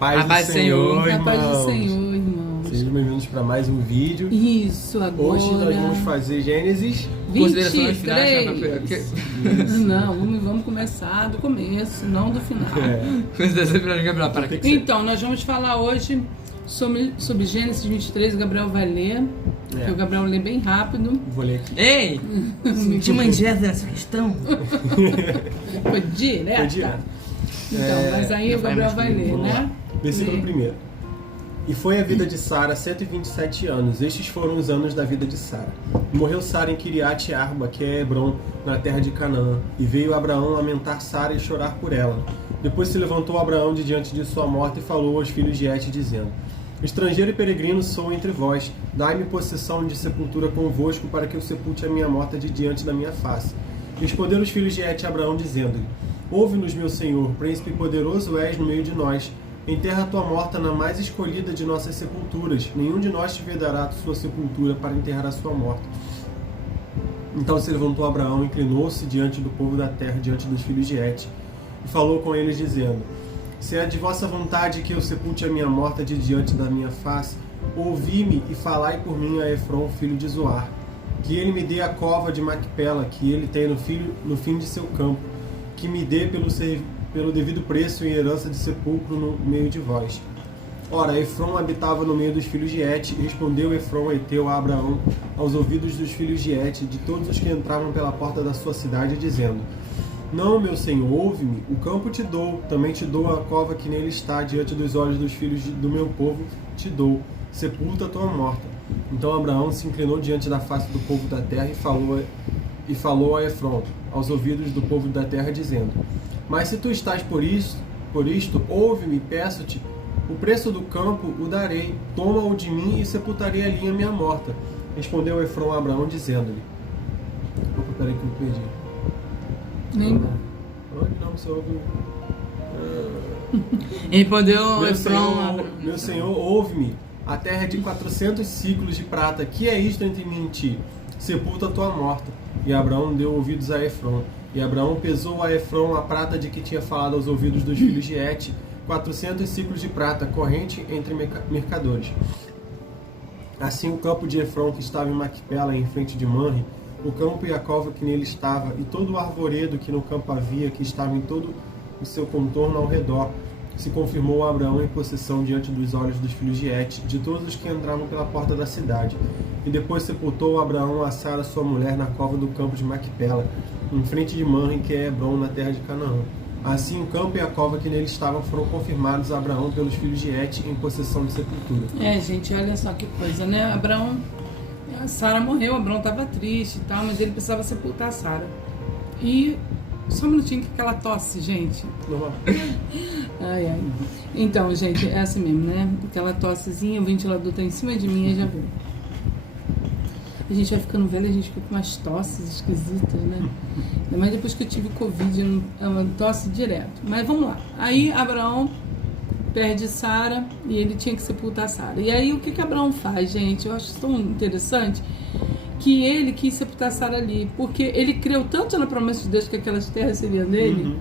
paz do Senhor, A paz do irmãos. Senhor, irmãos. Sejam bem-vindos para mais um vídeo. Isso, agora. Hoje nós vamos fazer Gênesis 23. Não, vamos começar do começo, não do final. Então, nós vamos falar hoje sobre Gênesis 23, o Gabriel vai ler. Porque o Gabriel lê bem rápido. Vou ler aqui. Ei! Senti uma indireta nessa questão. Foi direto. Foi direto. Então, mas aí o Gabriel vai ler, né? Versículo 1. E foi a vida de Sara 127 anos. Estes foram os anos da vida de Sara. Morreu Sara em Kiriat Arba, que é Hebron, na terra de Canaã. E veio Abraão lamentar Sara e chorar por ela. Depois se levantou Abraão de diante de sua morte e falou aos filhos de Et, dizendo: Estrangeiro e peregrino sou entre vós. Dai-me possessão de sepultura convosco, para que eu sepulte a minha morta de diante da minha face. Responderam os filhos de Et a Abraão, dizendo-lhe: Ouve-nos, meu senhor, príncipe poderoso és no meio de nós. Enterra a tua morta na mais escolhida de nossas sepulturas. Nenhum de nós te vedará sua sepultura para enterrar a sua morta. Então se levantou Abraão, inclinou-se diante do povo da terra, diante dos filhos de Et, e falou com eles, dizendo: Se é de vossa vontade que eu sepulte a minha morta de diante da minha face, ouvi-me e falai por mim a Efron, filho de Zoar, que ele me dê a cova de Macpela, que ele tem no fim de seu campo, que me dê pelo devido preço em herança de sepulcro no meio de vós. Ora, Efron habitava no meio dos filhos de Et, e respondeu Efron heteu a Abraão aos ouvidos dos filhos de Et, de todos os que entravam pela porta da sua cidade, dizendo: Não, meu senhor, ouve-me, o campo te dou, também te dou a cova que nele está, diante dos olhos dos filhos do meu povo te dou, sepulta a tua morta. Então Abraão se inclinou diante da face do povo da terra e falou a Efron aos ouvidos do povo da terra, dizendo: Mas se tu estás por isto, ouve-me, peço-te, o preço do campo o darei, toma-o de mim e sepultarei ali a minha morta. Respondeu Efron a Abraão, dizendo-lhe: Opa, peraí que eu perdi. Nem Não, senhor. Respondeu Meu senhor, ouve-me. A terra é de 400 ciclos de prata. Que é isto entre mim e ti? Sepulta a tua morta. E Abraão deu ouvidos a Efron. E Abraão pesou a Efron a prata de que tinha falado aos ouvidos dos filhos de Et, 400 ciclos de prata, corrente entre mercadores. Assim o campo de Efron, que estava em Macpela, em frente de Manre, o campo e a cova que nele estava, e todo o arvoredo que no campo havia, que estava em todo o seu contorno ao redor, se confirmou a Abraão em possessão diante dos olhos dos filhos de Et, de todos os que entravam pela porta da cidade. E depois sepultou Abraão a Sara, sua mulher, na cova do campo de Macpela, em frente de Manre, que é Hebron, na terra de Canaã. Assim o campo e a cova que nele estavam foram confirmados a Abraão pelos filhos de Et em possessão de sepultura. gente, olha só que coisa, né? Abraão, a Sara morreu, Abraão estava triste e tal, mas ele precisava sepultar a Sara. E só um minutinho que aquela tosse, gente. Normal. Ai. Então, gente, é assim mesmo, né? Aquela tossezinha, o ventilador tá em cima de mim e já viu. A gente vai ficando velho, a gente fica com umas tosses esquisitas, né? Ainda mais depois que eu tive Covid, é uma tosse direto. Mas vamos lá. Aí Abraão perde Sara e ele tinha que sepultar Sara. E aí o que Abraão faz, gente? Eu acho tão interessante que ele quis sepultar Sara ali, porque ele creu tanto na promessa de Deus que aquelas terras seriam dele,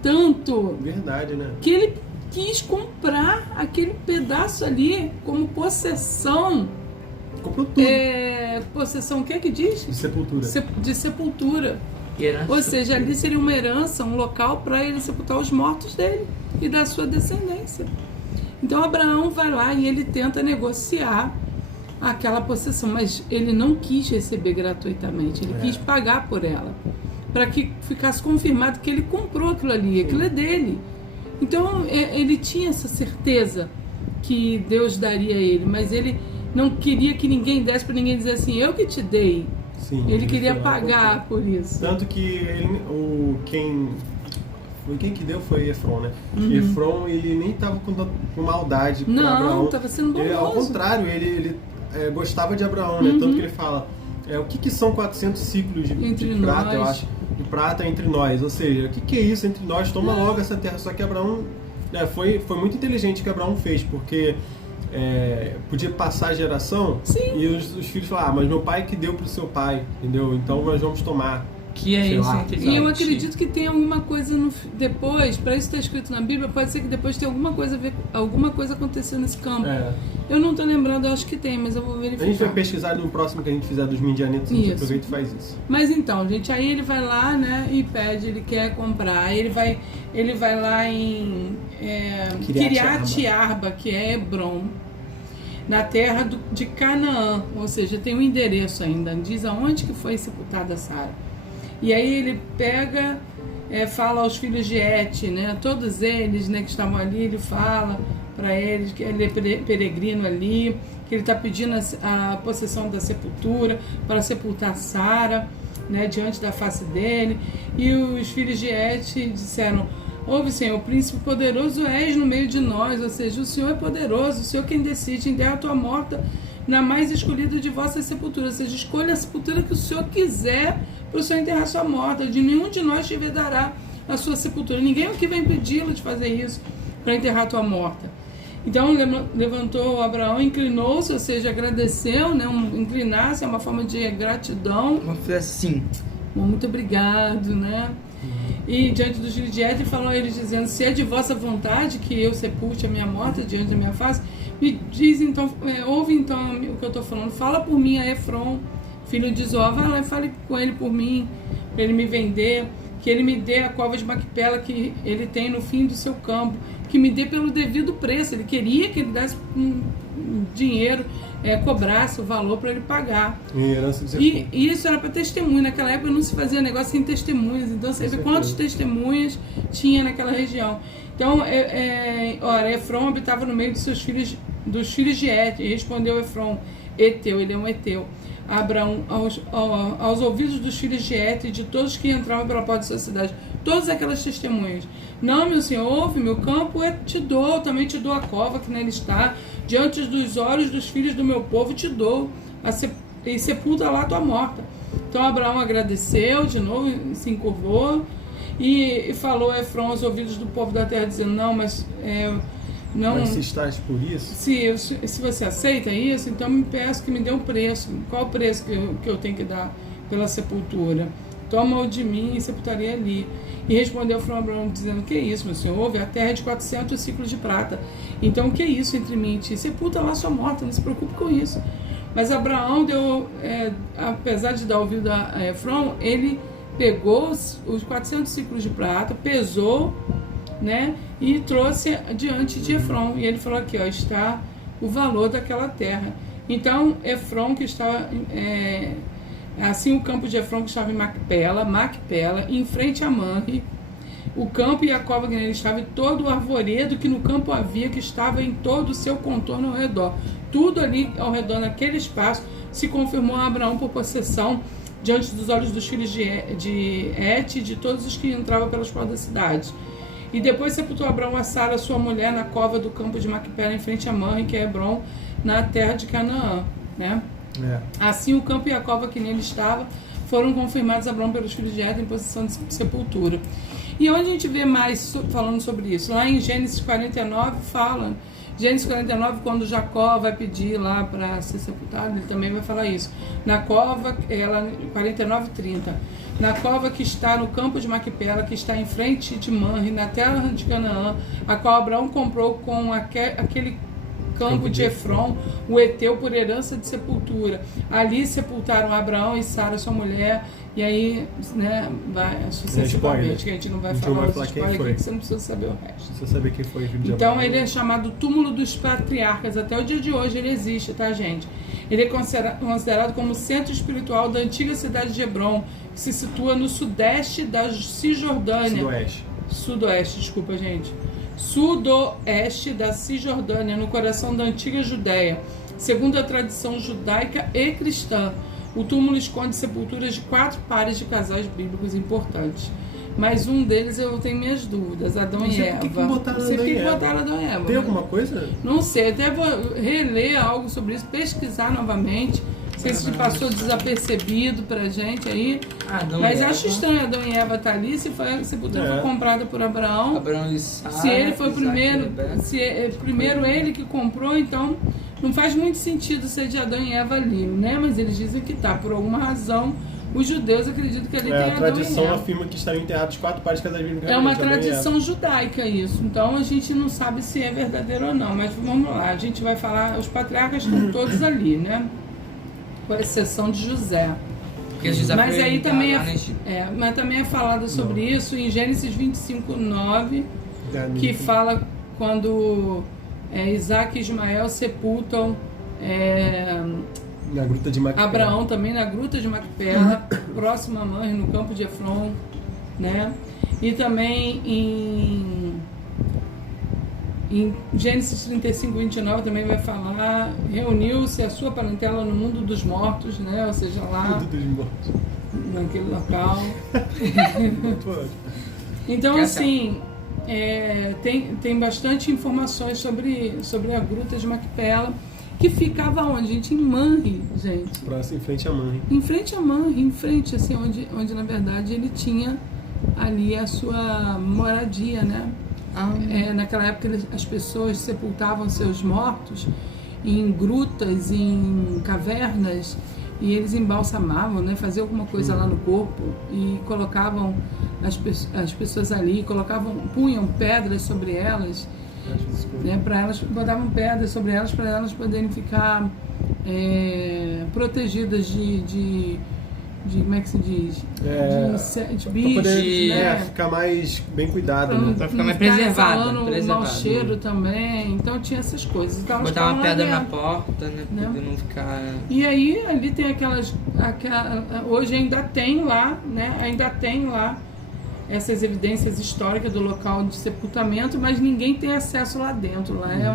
tanto Verdade, né? que ele quis comprar aquele pedaço ali como possessão. Comprou tudo. Possessão, o que é que diz? De sepultura. De sepultura. Herança. Ou seja, ali seria uma herança, um local para ele sepultar os mortos dele e da sua descendência. Então Abraão vai lá e ele tenta negociar aquela possessão, mas ele não quis receber gratuitamente, ele quis pagar por ela, para que ficasse confirmado que ele comprou aquilo ali, aquilo é dele. Então ele tinha essa certeza que Deus daria a ele, mas ele não queria que ninguém desse, para ninguém dizer assim, eu que te dei. Sim, ele queria pagar por isso. Tanto que quem que deu foi Efron, né? Efron, ele nem estava com maldade para Abraão. Não, estava sendo bondoso. Ao contrário, ele gostava de Abraão, né? Tanto que ele fala, o que são 400 ciclos de prata, nós. eu acho, de prata entre nós? Ou seja, o que é isso entre nós? Toma logo essa terra. Só que Abraão, foi muito inteligente o que Abraão fez, porque podia passar a geração. Sim. E os filhos falaram, mas meu pai que deu pro seu pai, entendeu? Então nós vamos tomar. Que é Sei isso, lá. inteligente. E eu acredito que tem alguma coisa depois, para isso estar escrito na Bíblia, pode ser que depois tenha alguma coisa a ver, alguma coisa acontecendo nesse campo. É. Eu não tô lembrando, eu acho que tem, mas eu vou A gente vai verificar. pesquisar no próximo que a gente fizer dos Midianitas, a gente Isso. aproveita e faz isso. Mas então, gente, aí ele vai lá, né, e pede, ele quer comprar. Aí ele vai lá em Kiriat Arba, que é Hebron, na terra de Canaã, ou seja, tem um endereço ainda, diz aonde que foi sepultada Sara. E aí ele pega, fala aos filhos de Et, né, todos eles, né, que estavam ali, ele fala para eles que ele é peregrino ali, que ele está pedindo a possessão da sepultura para sepultar Sara, né, diante da face dele. E os filhos de Et disseram: ouve, Senhor, príncipe poderoso és no meio de nós, ou seja, o Senhor é poderoso, o Senhor quem decide, enterra a tua morta na mais escolhida de vossas sepulturas, ou seja, escolha a sepultura que o Senhor quiser para o Senhor enterrar sua morta, de nenhum de nós te vedará a sua sepultura, ninguém aqui vai impedi-lo de fazer isso para enterrar a tua morta. Então levantou Abraão, inclinou-se, ou seja, agradeceu, né? Inclinar-se é uma forma de gratidão. Vamos fazer assim. Muito obrigado, né? E diante dos filhos de Et, falou a eles dizendo: se é de vossa vontade que eu sepulte a minha morta diante da minha face, me diz então, ouve então o que eu estou falando, fala por mim a Efron, filho de Zoar, vai lá e fale com ele por mim, para ele me vender, que ele me dê a cova de Macpela que ele tem no fim do seu campo, que me dê pelo devido preço. Ele queria que ele desse dinheiro, cobrasse o valor para ele pagar. E isso era para testemunho. Naquela época não se fazia negócio sem testemunhas. Então você vê quantos testemunhas tinha naquela região. Então, ora, Efron habitava no meio dos filhos de Et. E respondeu Efron: Eteu, ele é um Eteu. Abraão, aos ouvidos dos filhos de Et e de todos que entravam pela porta de sua cidade, todas aquelas testemunhas: não, meu senhor, ouve, meu campo te dou, também te dou a cova que nele está, diante dos olhos dos filhos do meu povo te dou, e sepulta lá a tua morta. Então Abraão agradeceu de novo, se encurvou e falou a Efron aos ouvidos do povo da terra, dizendo: não, mas mas se estás por isso? Se você aceita isso, então me peço que me dê um preço. Qual o preço que eu tenho que dar pela sepultura? Toma-o de mim e sepultarei ali. E respondeu Abraão dizendo: que isso, meu senhor? Houve a terra de 400 ciclos de prata. Então, que isso entre mim e ti? Sepulta lá sua morta, não se preocupe com isso. Mas Abraão deu, apesar de dar ouvido a Efron, ele pegou os 400 ciclos de prata, pesou, né, e trouxe diante de Efron. E ele falou: aqui, ó, está o valor daquela terra. Então, Efron, que estava... assim, o campo de Efron, que estava em Macpela, em frente a Manre, o campo e a cova que nele estava, e todo o arvoredo que no campo havia, que estava em todo o seu contorno ao redor. Tudo ali ao redor, naquele espaço, se confirmou a Abraão por possessão diante dos olhos dos filhos de Et e de todos os que entravam pelas portas da cidade. E depois sepultou Abraão a Sara, sua mulher, na cova do campo de Macpela, em frente a Manre, que é Hebron, na terra de Canaã, né? Assim o campo e a cova que nele estava foram confirmados a Abraão pelos filhos de Et em posição de sepultura. E onde a gente vê mais falando sobre isso? Lá em Gênesis 49 fala. Gênesis 49, quando Jacó vai pedir lá para ser sepultado, ele também vai falar isso. Na cova, ela 49:30. Na cova que está no campo de Macpela, que está em frente de Manre, na terra de Canaã, a qual Abraão comprou com aquele campo de Efron, o Eteu, por herança de sepultura. Ali sepultaram Abraão e Sara, sua mulher. E aí, né, vai sucessivamente, que a gente não vai falar os spoilers aqui, que você não precisa saber o resto. Precisa saber quem foi o filho de Então Abraão. ele é chamado túmulo dos patriarcas. Até o dia de hoje ele existe, tá, gente? Ele é considerado como centro espiritual da antiga cidade de Hebron, que se situa no sudeste da Cisjordânia. Sudoeste, desculpa, gente. Sudoeste da Cisjordânia, no coração da antiga Judéia. Segundo a tradição judaica e cristã, o túmulo esconde sepulturas de 4 pares de casais bíblicos importantes. Mas um deles eu tenho minhas dúvidas, Adão e Eva. Por que botaram Adão e Eva? Tem alguma coisa? Não sei, até vou reler algo sobre isso, pesquisar novamente. Não sei se passou desapercebido pra gente aí. Mas acho estranho Adão e Eva estar ali, se a sepultura foi comprada por Abraão. Se ele foi o primeiro, se é primeiro ele que comprou, então não faz muito sentido ser de Adão e Eva ali, né? Mas eles dizem que tá, por alguma razão, Os judeus acreditam que ali tem A Adão e tradição Eva. afirma que estariam enterrados 4 pares de cada bíblica. É uma tradição judaica isso, então a gente não sabe se é verdadeiro ou não, mas vamos lá, a gente vai falar, os patriarcas estão todos ali, né? Com exceção de José. Porque José Mas foi aí também lá no Egito. mas também é falado sobre isso em Gênesis 25:9, que fala quando Isaac e Ismael sepultam na gruta de Macpela. Abraão também na gruta de Macpela, próximo a Mamre, no campo de Efron, né? E também em Gênesis 35:29 também vai falar, reuniu-se a sua parentela no mundo dos mortos, né? Ou seja, lá Tudo dos mortos. naquele local. Muito ótimo. Então, Que assim, tem bastante informações sobre a gruta de Macpela, que ficava onde, gente? Em Mamre, gente. Próximo, em frente à mãe. Em frente a Mamre, em frente, assim, onde na verdade ele tinha ali a sua moradia, né? Naquela época as pessoas sepultavam seus mortos em grutas, em cavernas, e eles embalsamavam, né? Faziam alguma coisa lá no corpo e colocavam as pessoas ali, punham pedras sobre elas, né? Para elas, botavam pedras sobre elas para elas poderem ficar protegidas de como é que se diz? De bichos, poder, né? ficar mais bem cuidado, né? Pra ficar mais Não preservado, exalando preservado. mau cheiro também, então tinha essas coisas. Então, elas Botar uma ficavam lá pedra na dentro. porta, né? Pra Né? não ficar... E aí ali tem hoje ainda tem lá, né? Ainda tem lá essas evidências históricas do local de sepultamento, mas ninguém tem acesso lá dentro. Lá é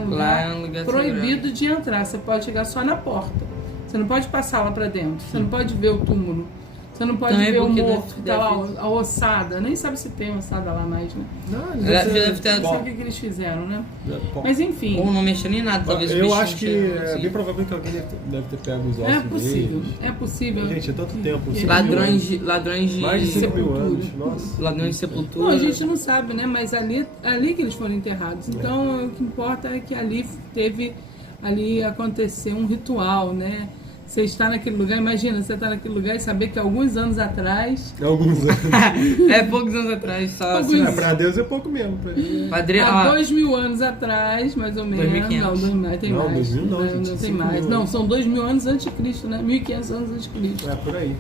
um lugar proibido de entrar. Você pode chegar só na porta. Você não pode passar lá pra dentro. Você não pode ver o túmulo. Você não pode Também ver o porque morto que tá lá, deve- a ossada. Nem sabe se tem ossada lá mais, né? Não, Deve ter- Não sei o que eles fizeram, né? Bom, Mas enfim, Ou não mexeu nem nada, talvez o eu bichinho acho que cheirou, é assim. bem provável que alguém deve ter pego os ossos é possível. deles. É possível. Gente, é tanto tempo. Que- 5.000 Ladrões anos. de... Mais de 5 mil sepultura. anos. Nossa. Ladrões de Bom, sepultura. a gente não sabe, né? Mas ali que eles foram enterrados. Então, o que importa é que ali aconteceu um ritual, né? Você está naquele lugar, imagina, você está naquele lugar e saber que alguns anos atrás, Alguns anos. Poucos anos atrás, só Alguns- assim. Pra Deus é pouco mesmo. Pra ele. Padre... há ó, 2000 anos atrás, mais ou menos. 2500. Não, tem Não, mais. 2000 não, gente, tem 5.000 mais. anos. Não, são 2000 anos antes de Cristo, né? 1500 anos antes de Cristo. É por aí.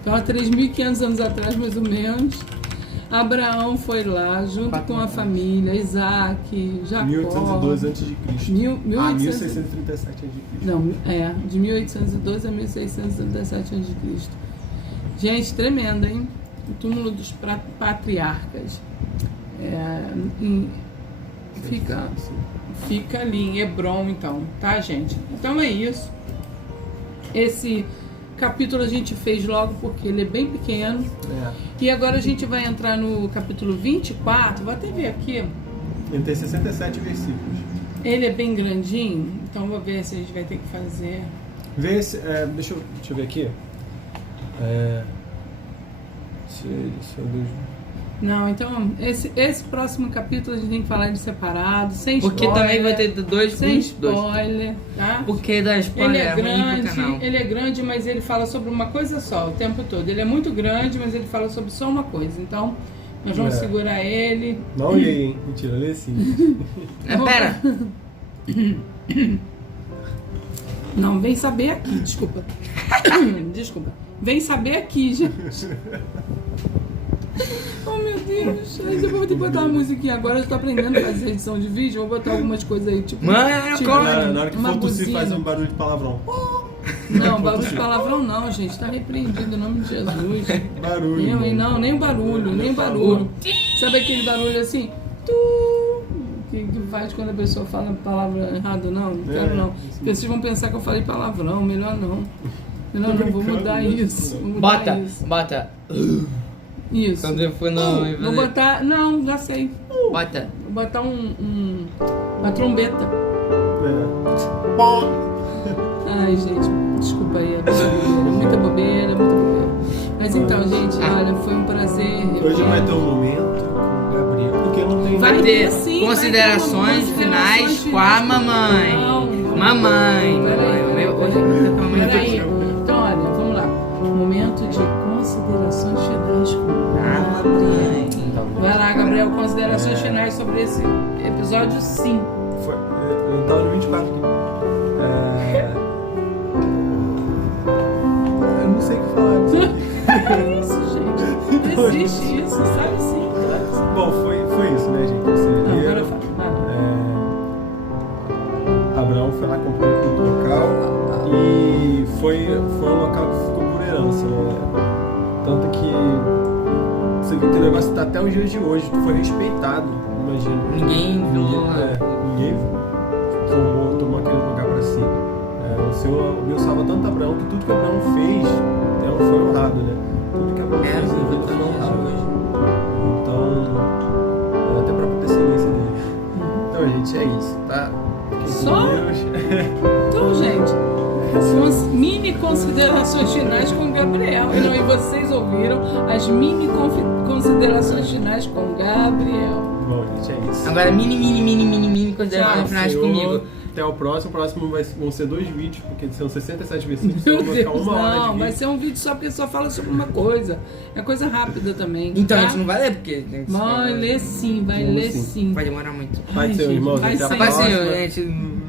Então, há 3.500 anos atrás, mais ou menos, Abraão foi lá, junto com a família, Isaac, Jacó. 1812 a.C. 1637 a.C. Não, de 1812 a 1637 a.C. Gente, tremenda, hein? O túmulo dos patriarcas. Fica ali em Hebron, então, tá, gente? Então é isso. Esse capítulo a gente fez logo porque ele é bem pequeno. E agora a gente vai entrar no capítulo 24. Vou até ver aqui. Ele tem 67 versículos. Ele é bem grandinho, então vou ver se a gente vai ter que fazer. Vê se, deixa eu ver aqui. Não, então esse próximo capítulo a gente tem que falar de separado, sem Porque spoiler. também vai ter dois... Sem dois. spoiler, tá? Porque dá Ele spoiler é é ruim pro grande, canal. ele é grande, mas ele fala sobre uma coisa só o tempo todo. Ele é muito grande, mas ele fala sobre só uma coisa. Então, nós vamos segurar ele. Não olhei, hein? Mentira, lê sim. Pera. Não, vem saber aqui, desculpa. Desculpa. Vem saber aqui, gente. Oh, meu Deus. Aí eu vou ter que botar uma musiquinha agora. Eu tô aprendendo a fazer edição de vídeo. Vou botar algumas coisas aí, tipo... Mano, tipo, Na hora que uma for tossir, buzina. faz um barulho de palavrão. Não, barulho de palavrão não, gente. Tá repreendido em nome de Jesus. Barulho. Não, nem o barulho, nem o barulho. Sabe aquele barulho assim? Que faz quando a pessoa fala palavra errada? Não quero não. Porque vocês vão pensar que eu falei palavrão. Melhor não. Melhor não, vou mudar isso. Vou mudar isso. Bota. Isso. Quando eu fui no... Vou botar... Não, já sei. Bota. Vou botar uma trombeta. Ai, gente, desculpa aí, muita bobeira. Mas então, gente, olha, foi um prazer. Hoje vai ter um momento com o Gabriel, porque não tem... Vai ter sim, considerações vai ter finais com a finais. mamãe. Não, Mamãe. Peraí. Hoje eu vou ter com a mamãe. Peraí. Então, olha, vamos lá. momento de considerações finais com Gabriel. Vai lá, Gabriel, considerações finais sobre esse episódio 5. Eu tava no 24 aqui. Eu não sei o que falar disso aqui. É isso, gente. Existe isso, sabe sim. Claro. Bom, foi isso, né, gente? Vocês Não, agora viram. fala. Abraão foi lá comprar um local e foi um local que ficou por herança, né? Tanto que você viu que o negócio tá até os dias de hoje, foi respeitado, imagina. Ninguém viu. Ninguém tomou aquele lugar pra si. O Deus salva tanto Abraão que tudo que Abraão fez foi honrado, né? Tudo que Abraão fez na vida foi honrado. Então, até pra descendência dele. Então, gente, é isso, tá? Só? Então, gente, são as mini considerações finais com o Gabriel. E vocês ouviram as mini considerações finais com o Gabriel. Bom, gente, é isso. Agora, mini considerações finais Senhor, comigo. Até o próximo. O próximo vão ser 2 vídeos, porque são 67 versículos. Meu Então vai ficar Deus, uma hora de não, vídeo. vai ser um vídeo só porque só fala sobre uma coisa. É coisa rápida também. Então, tá? a gente não vai ler, porque... a gente Vai ler sim, vai Vamos ler sim. sim. vai demorar muito. Vai Ai, ser, gente, irmãos. vai Até a ser. Mas, próxima. senhor, gente...